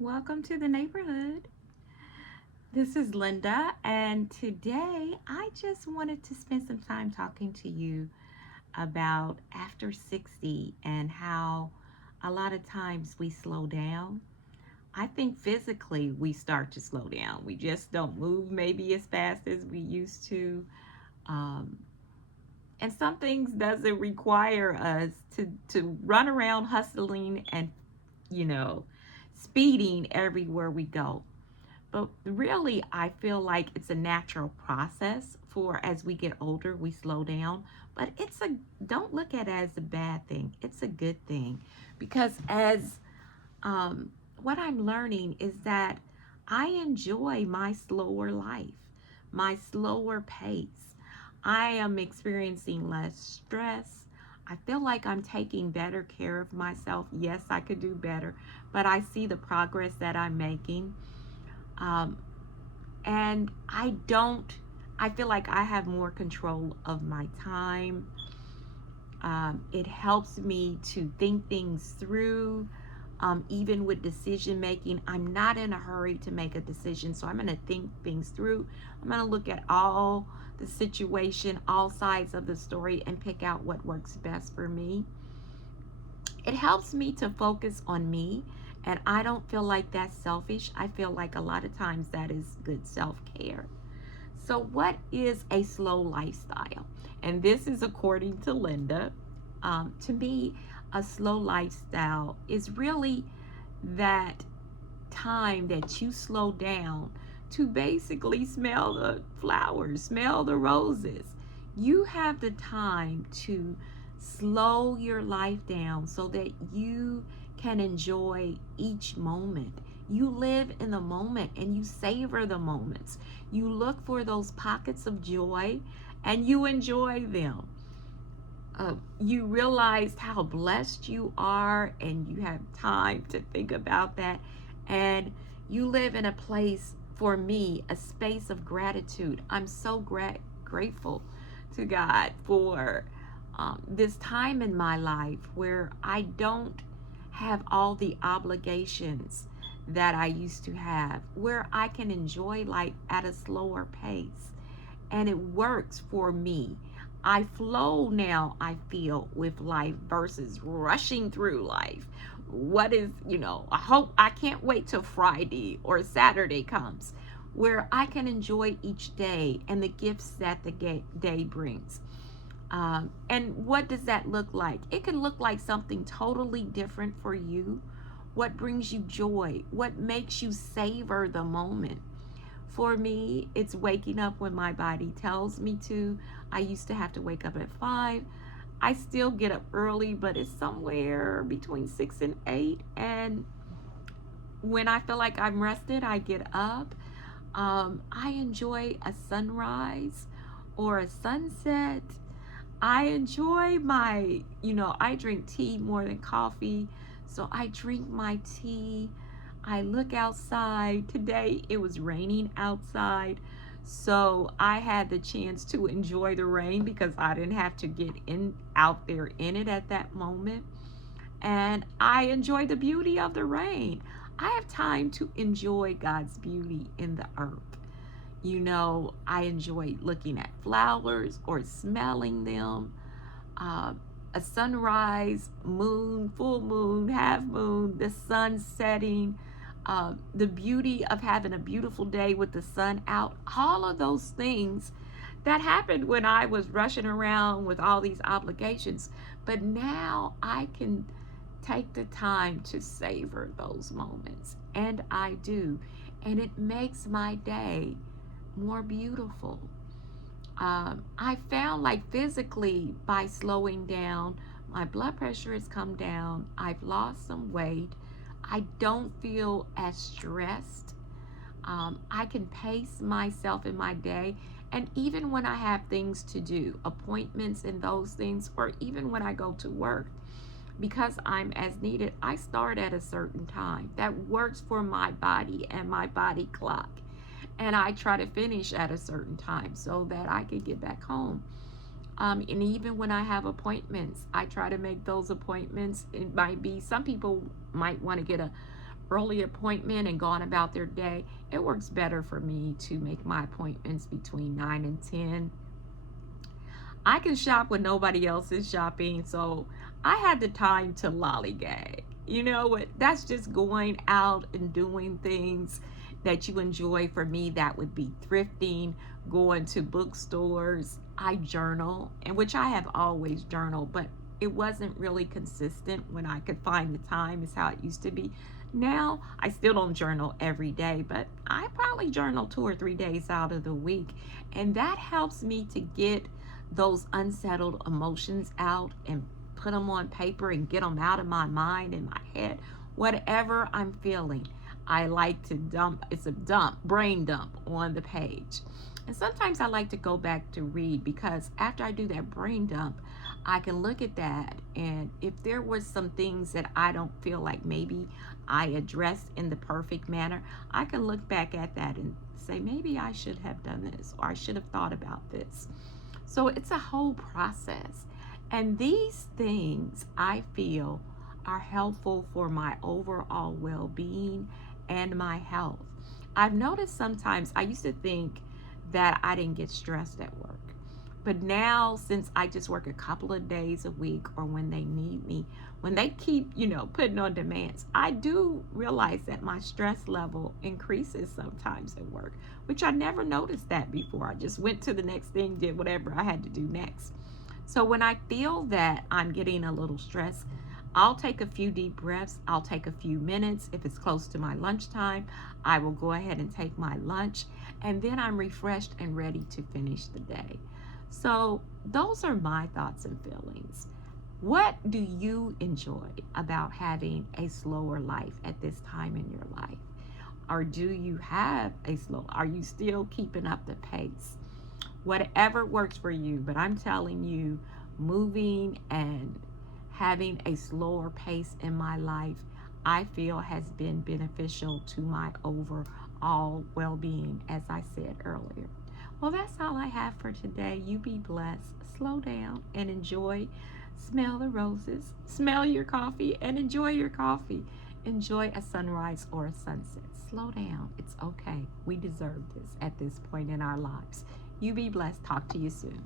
Welcome to the neighborhood. This is Linda, and today I just wanted to spend some time talking to you about after 60 and how a lot of times we slow down. I think physically we start to slow down. We just don't move maybe as fast as we used to. Um, and some things doesn't require us to run around hustling and, you know, speeding everywhere we go. But really, I feel like it's a natural process for as we get older, we slow down. But don't look at it as a bad thing. It's a good thing because as um, what I'm learning is that I enjoy my slower life, my slower pace. I am experiencing less stress. I feel like I'm taking better care of myself. Yes, I could do better, but I see the progress that I'm making. Um, and I feel like I have more control of my time. It helps me to think things through. Even with decision making, I'm not in a hurry to make a decision, so I'm going to think things through. I'm going to look at all the situation, all sides of the story, and pick out what works best for me. It helps me to focus on me, and I don't feel like that's selfish. I feel like a lot of times that is good self-care. So, what is a slow lifestyle? And this is according to Linda. To me, a slow lifestyle is really that time that you slow down to basically smell the flowers, smell the roses. You have the time to slow your life down so that you can enjoy each moment. You live in the moment and you savor the moments. You look for those pockets of joy and you enjoy them. You realize how blessed you are and you have time to think about that, and you live in a place, for me, a space of gratitude. I'm so grateful to God for this time in my life where I don't have all the obligations that I used to have, where I can enjoy life at a slower pace, and it works for me. I flow now, I feel, with life versus rushing through life. I hope I can't wait till Friday or Saturday comes where I can enjoy each day and the gifts that the day brings. And what does that look like? It can look like something totally different for you. What brings you joy? What makes you savor the moment? For me, it's waking up when my body tells me to. I used to have to wake up at 5. I still get up early, but it's somewhere between 6 and 8. And when I feel like I'm rested, I get up. I enjoy a sunrise or a sunset. I enjoy I drink tea more than coffee. So I drink my tea. I look outside. Today it was raining outside. So I had the chance to enjoy the rain because I didn't have to get in out there in it at that moment. And I enjoy the beauty of the rain. I have time to enjoy God's beauty in the earth. I enjoy looking at flowers or smelling them. Uh, a sunrise, moon, full moon, half moon, the sun setting, the beauty of having a beautiful day with the sun out, all of those things that happened when I was rushing around with all these obligations. But now I can take the time to savor those moments, and I do. And it makes my day more beautiful. I found like physically by slowing down, my blood pressure has come down. I've lost some weight. I don't feel as stressed. I can pace myself in my day. And even when I have things to do, appointments and those things, or even when I go to work, because I'm as needed, I start at a certain time. That works for my body and my body clock. And I try to finish at a certain time so that I can get back home. And even when I have appointments, I try to make those appointments. It might be some people might want to get a early appointment and gone about their day, it works better for me to make my appointments between 9 and 10. I can shop when nobody else is shopping, so I had the time to lollygag. You know what? That's just going out and doing things that you enjoy. For me, that would be thrifting, going to bookstores. I journal, and which I have always journaled, but it wasn't really consistent when I could find the time, is how it used to be. Now, I still don't journal every day, but I probably journal 2 or 3 days out of the week. And that helps me to get those unsettled emotions out and put them on paper and get them out of my mind and my head. Whatever I'm feeling, I like to dump. It's a brain dump on the page. And sometimes I like to go back to read, because after I do that brain dump, I can look at that, and if there was some things that I don't feel like maybe I addressed in the perfect manner, I can look back at that and say, maybe I should have done this, or I should have thought about this. So it's a whole process. And these things I feel are helpful for my overall well being and my health. I've noticed sometimes I used to think that I didn't get stressed at work. But now, since I just work a couple of days a week, or when they need me, when they keep, putting on demands, I do realize that my stress level increases sometimes at work, which I never noticed that before. I just went to the next thing, did whatever I had to do next. So when I feel that I'm getting a little stressed, I'll take a few deep breaths. I'll take a few minutes. If it's close to my lunchtime, I will go ahead and take my lunch, and then I'm refreshed and ready to finish the day. So those are my thoughts and feelings. What do you enjoy about having a slower life at this time in your life? Or do you have are you still keeping up the pace? Whatever works for you, but I'm telling you, moving and having a slower pace in my life, I feel has been beneficial to my overall well-being, as I said earlier. Well, that's all I have for today. You be blessed. Slow down and enjoy. Smell the roses. Smell your coffee and enjoy your coffee. Enjoy a sunrise or a sunset. Slow down. It's okay. We deserve this at this point in our lives. You be blessed. Talk to you soon.